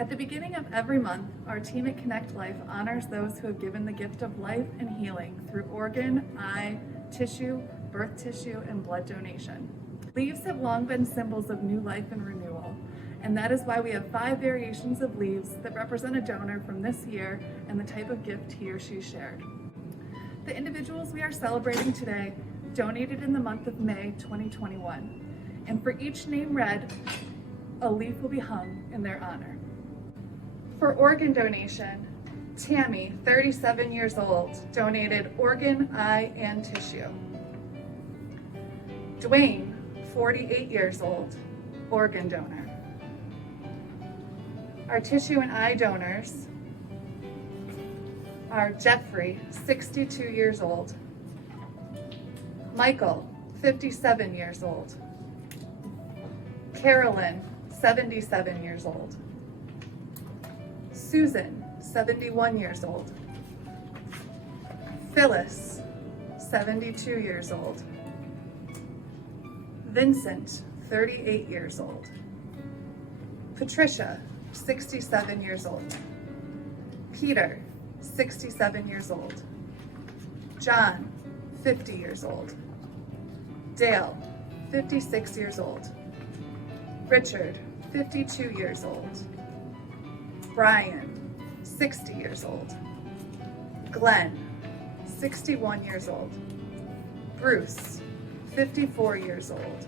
At the beginning of every month, our team at Connect Life honors those who have given the gift of life and healing through organ, eye, tissue, birth tissue, and blood donation. Leaves have long been symbols of new life and renewal, and that is why we have 5 variations of leaves that represent a donor from this year and the type of gift he or she shared. The individuals we are celebrating today donated in the month of May 2021, and for each name read, a leaf will be hung in their honor. For organ donation, Tammy, 37 years old, donated organ, eye, and tissue. Dwayne, 48 years old, organ donor. Our tissue and eye donors are Jeffrey, 62 years old, Michael, 57 years old, Carolyn, 77 years old, Susan, 71 years old, Phyllis, 72 years old, Vincent, 38 years old, Patricia, 67 years old, Peter, 67 years old, John, 50 years old, Dale, 56 years old, Richard, 52 years old, Brian, 60 years old, Glenn, 61 years old, Bruce, 54 years old,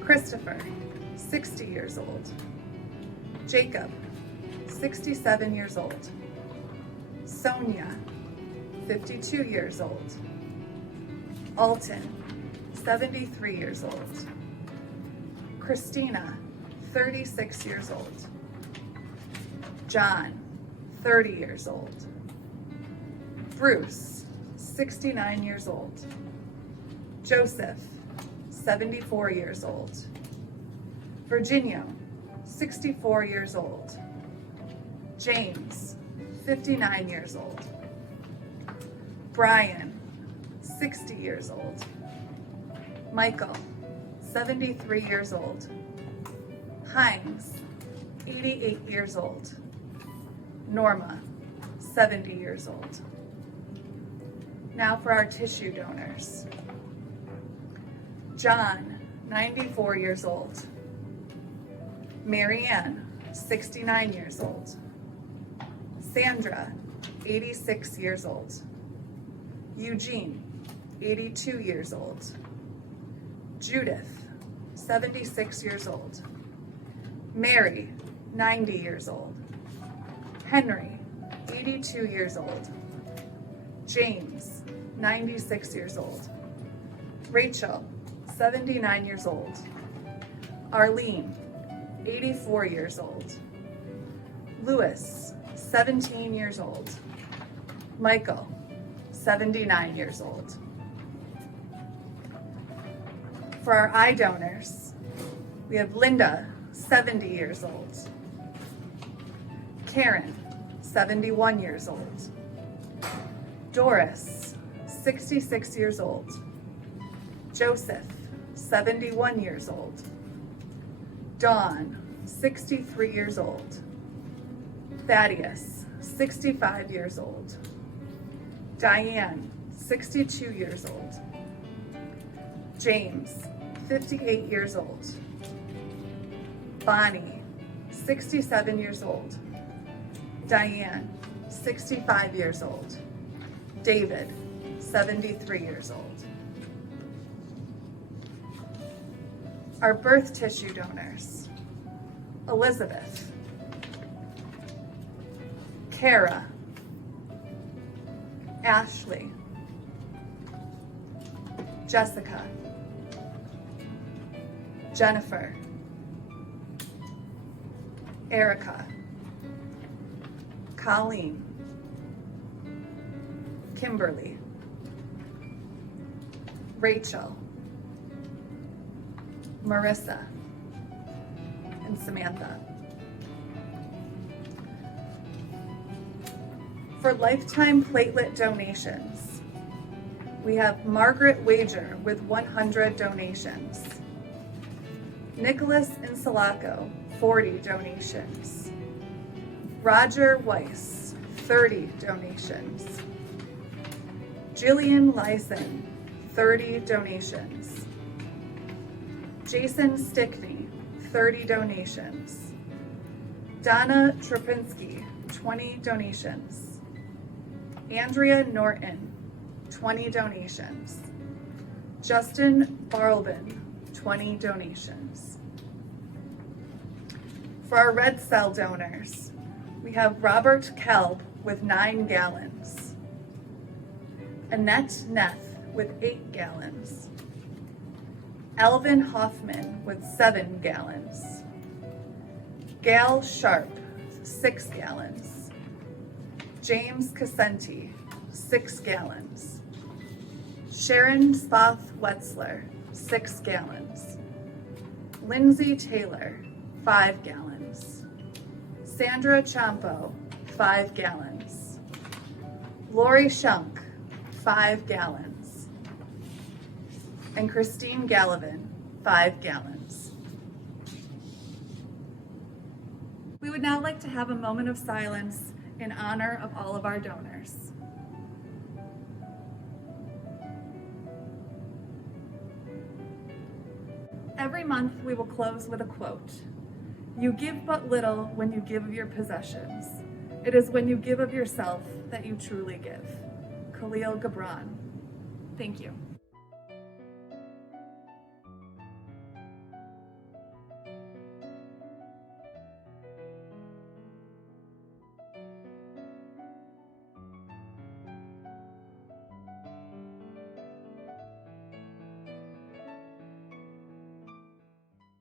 Christopher, 60 years old, Jacob, 67 years old, Sonia, 52 years old, Alton, 73 years old, Christina, 36 years old, John, 30 years old, Bruce, 69 years old, Joseph, 74 years old, Virginia, 64 years old, James, 59 years old, Brian, 60 years old, Michael, 73 years old, Heinz, 88 years old, Norma, 70 years old. Now for our tissue donors. John, 94 years old, Marianne, 69 years old, Sandra, 86 years old, Eugene, 82 years old, Judith, 76 years old, Mary, 90 years old, Henry, 82 years old, James, 96 years old, Rachel, 79 years old, Arlene, 84 years old, Louis, 17 years old, Michael, 79 years old. For our eye donors, we have Linda, 70 years old, Karen, 71 years old, Doris, 66 years old, Joseph, 71 years old, Dawn, 63 years old, Thaddeus, 65 years old, Diane, 62 years old, James, 58 years old, Bonnie, 67 years old, Diane, 65 years old, David, 73 years old. Our birth tissue donors, Elizabeth, Kara, Ashley, Jessica, Jennifer, Erica, Colleen, Kimberly, Rachel, Marissa, and Samantha. For lifetime platelet donations, we have Margaret Wager with 100 donations, Nicholas Insulaco, 40 donations. Roger Weiss, 30 donations. Jillian Lyson, 30 donations. Jason Stickney, 30 donations. Donna Trapinski, 20 donations. Andrea Norton, 20 donations. Justin Barlbin, 20 donations. For our red cell donors, we have Robert Kelb with 9 gallons. Annette Neff with 8 gallons. Alvin Hoffman with 7 gallons. Gail Sharp, 6 gallons. James Casenti, 6 gallons. Sharon Spoth Wetzler, 6 gallons. Lindsay Taylor, 5 gallons. Sandra Champo, 5 gallons. Lori Shunk, 5 gallons. And Christine Gallivan, 5 gallons. We would now like to have a moment of silence in honor of all of our donors. Every month we will close with a quote. You give but little when you give of your possessions. It is when you give of yourself that you truly give. Khalil Gibran. Thank you.